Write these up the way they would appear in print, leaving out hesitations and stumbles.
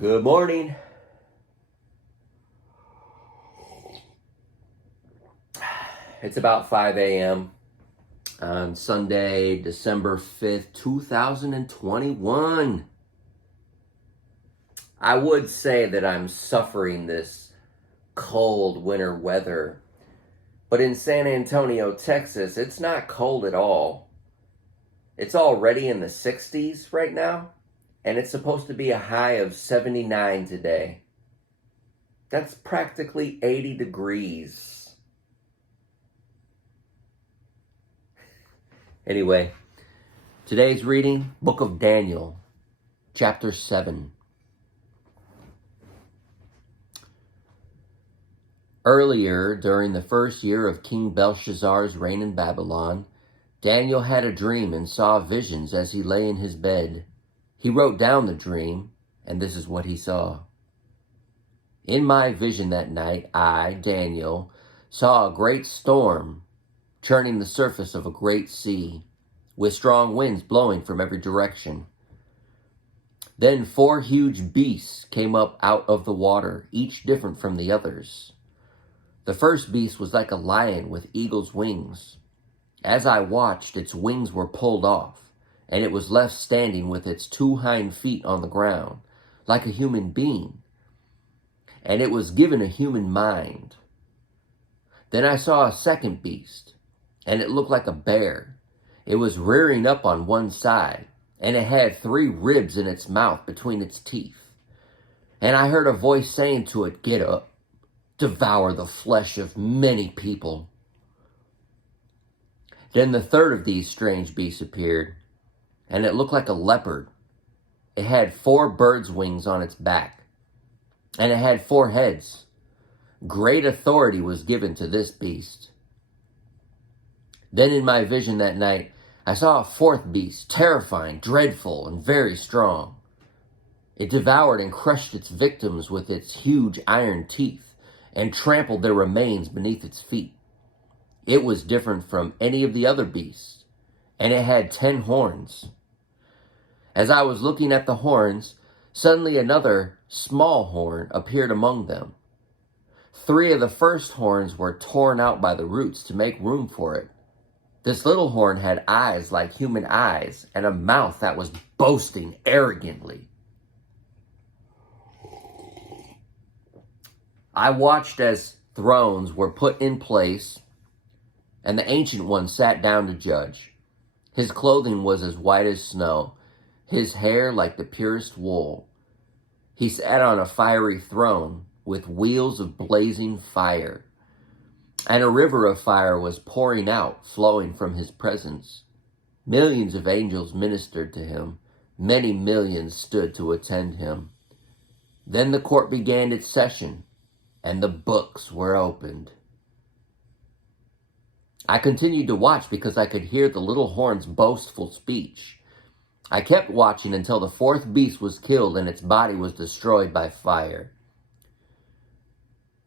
Good morning. It's about 5 a.m. on Sunday, December 5th, 2021. I would say that I'm suffering this cold winter weather, but in San Antonio, Texas, it's not cold at all. It's already in the 60s right now, and it's supposed to be a high of 79 today. That's practically 80 degrees. Anyway, today's reading, Book of Daniel, chapter 7. Earlier, during the first year of King Belshazzar's reign in Babylon, Daniel had a dream and saw visions as he lay in his bed. He wrote down the dream, and this is what he saw. In my vision that night, I, Daniel, saw a great storm churning the surface of a great sea, with strong winds blowing from every direction. Then 4 huge beasts came up out of the water, each different from the others. The first beast was like a lion with eagle's wings. As I watched, its wings were pulled off, and it was left standing with its 2 hind feet on the ground, like a human being. And it was given a human mind. Then I saw a second beast, and it looked like a bear. It was rearing up on one side, and it had 3 ribs in its mouth between its teeth. And I heard a voice saying to it, "Get up, devour the flesh of many people." Then the third of these strange beasts appeared, and it looked like a leopard. It had 4 birds' wings on its back, and it had 4 heads. Great authority was given to this beast. Then in my vision that night, I saw a 4th beast, terrifying, dreadful, and very strong. It devoured and crushed its victims with its huge iron teeth, and trampled their remains beneath its feet. It was different from any of the other beasts, and it had 10 horns. As I was looking at the horns, suddenly another small horn appeared among them. 3 of the first horns were torn out by the roots to make room for it. This little horn had eyes like human eyes and a mouth that was boasting arrogantly. I watched as thrones were put in place, and the Ancient One sat down to judge. His clothing was as white as snow, his hair like the purest wool. He sat on a fiery throne with wheels of blazing fire, and a river of fire was pouring out, flowing from his presence. Millions of angels ministered to him. Many millions stood to attend him. Then the court began its session, and the books were opened. I continued to watch because I could hear the little horn's boastful speech. I kept watching until the 4th beast was killed and its body was destroyed by fire.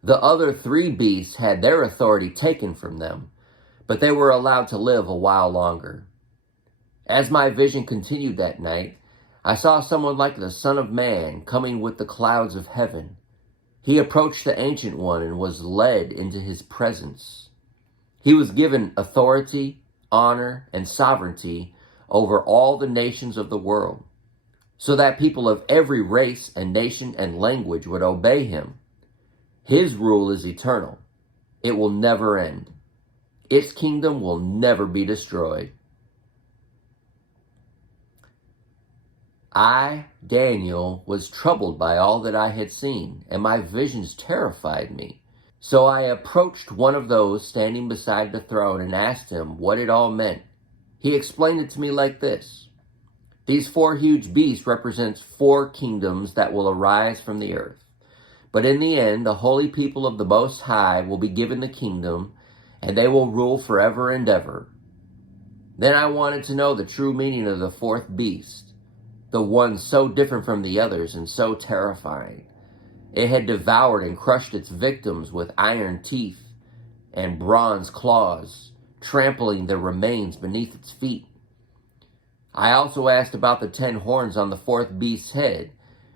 The other 3 beasts had their authority taken from them, but they were allowed to live a while longer. As my vision continued that night, I saw someone like the Son of Man coming with the clouds of heaven. He approached the Ancient One and was led into his presence. He was given authority, honor, and sovereignty over all the nations of the world, so that people of every race and nation and language would obey him. His rule is eternal. It will never end. Its kingdom will never be destroyed. I, Daniel, was troubled by all that I had seen, and my visions terrified me. So I approached one of those standing beside the throne and asked him what it all meant. He explained it to me like this. These 4 huge beasts represent 4 kingdoms that will arise from the earth. But in the end, the holy people of the Most High will be given the kingdom, and they will rule forever and ever. Then I wanted to know the true meaning of the 4th beast, the one so different from the others and so terrifying. It had devoured and crushed its victims with iron teeth and bronze claws, trampling their remains beneath its feet. I also asked about the 10 horns on the 4th beast's head,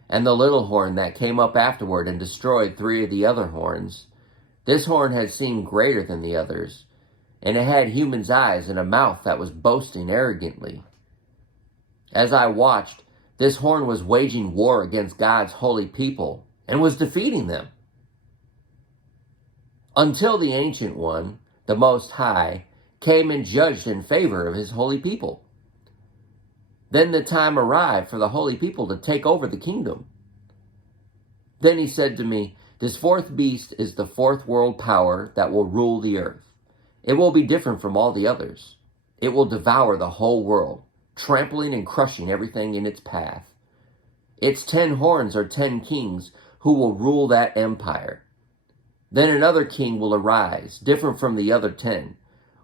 and the little horn that came up afterward and destroyed 3 of the other horns. This horn had seemed greater than the others, and it had human's eyes and a mouth that was boasting arrogantly. As I watched, this horn was waging war against God's holy people and was defeating them. Until the Ancient One, the Most High, came and judged in favor of his holy people. Then the time arrived for the holy people to take over the kingdom. Then he said to me, "This fourth beast is the fourth world power that will rule the earth. It will be different from all the others. It will devour the whole world, trampling and crushing everything in its path. Its 10 horns are 10 kings who will rule that empire. Then another king will arise, different from the other 10,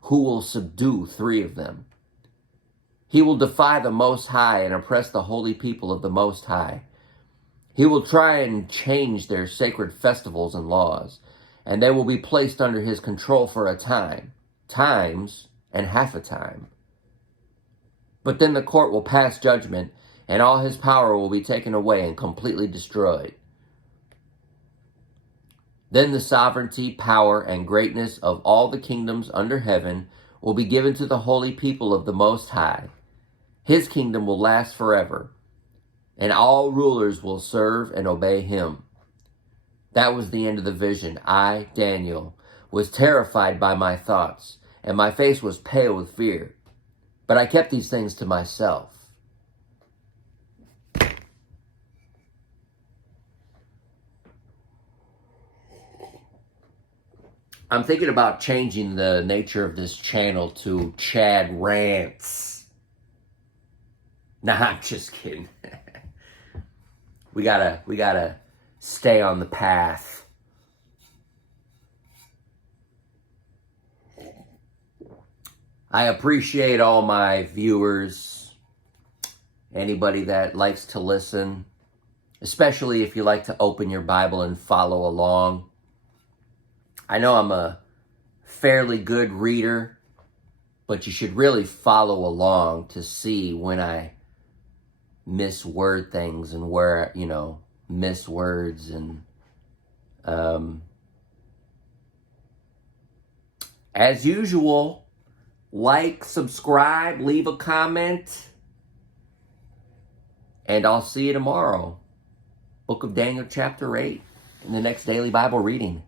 who will subdue 3 of them. He will defy the Most High and oppress the holy people of the Most High. He will try and change their sacred festivals and laws, and they will be placed under his control for a time, times, and half a time. But then the court will pass judgment, and all his power will be taken away and completely destroyed. Then the sovereignty, power, and greatness of all the kingdoms under heaven will be given to the holy people of the Most High. His kingdom will last forever, and all rulers will serve and obey him." That was the end of the vision. I, Daniel, was terrified by my thoughts, and my face was pale with fear. But I kept these things to myself. I'm thinking about changing the nature of this channel to Chad Rants. Nah, I'm just kidding. We gotta stay on the path. I appreciate all my viewers, anybody that likes to listen, especially if you like to open your Bible and follow along. I know I'm a fairly good reader, but you should really follow along to see when I misword things and where, miss words. And as usual, like, subscribe, leave a comment, and I'll see you tomorrow. Book of Daniel chapter 8 in the next daily Bible reading.